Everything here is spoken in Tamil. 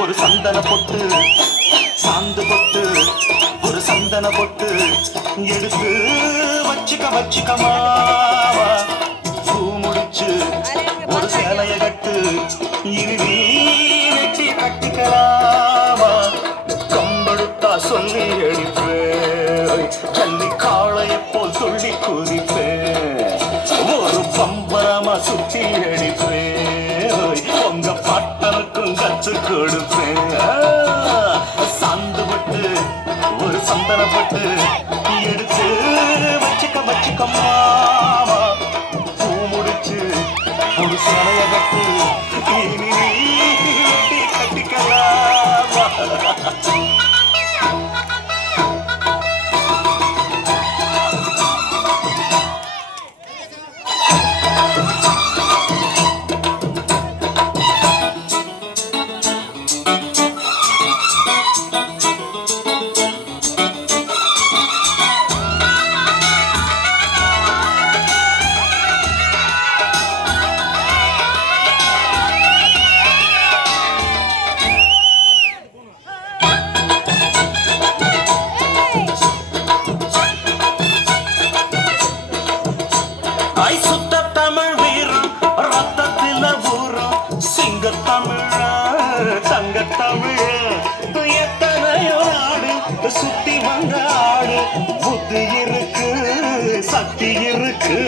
ஒரு சந்தன பொட்டு சாந்து பொட்டு ஒரு சந்தன பொட்டு எடுத்து வச்சுக்க வச்சுக்க மாவா பூ முடிச்சு ஒரு சேலைய கட்டு இனி நீ வெட்டி கட்டிக்கலாமா கம்பெடுத்தா சொல்லி அடிப்பேன் ஜல்லி காளையை போல் சொல்லி குதிப்பேன் ஒரு பம்பரமா சுத்தி அடிப்பேன் உங்க பாட்டனுக்கும் கத்து கொடுப்பேன் சாந்து பட்டு ஒரு சந்தன பட்டு எடுத்து வச்சுக்க வச்சுக்க மாமா பூ முடிச்சு ஒரு சேலைய கட்டு இனி வெட்டி கட்டிக்கலாமா சுத்த தமிழ் வீரம் ரத்தத்தில ஊரம் சிங்க தமிழ சங்க தமிழ எத்தனையோ நாடு சுத்தி வந்த ஆடு புத்தி இருக்கு சக்தி இருக்கு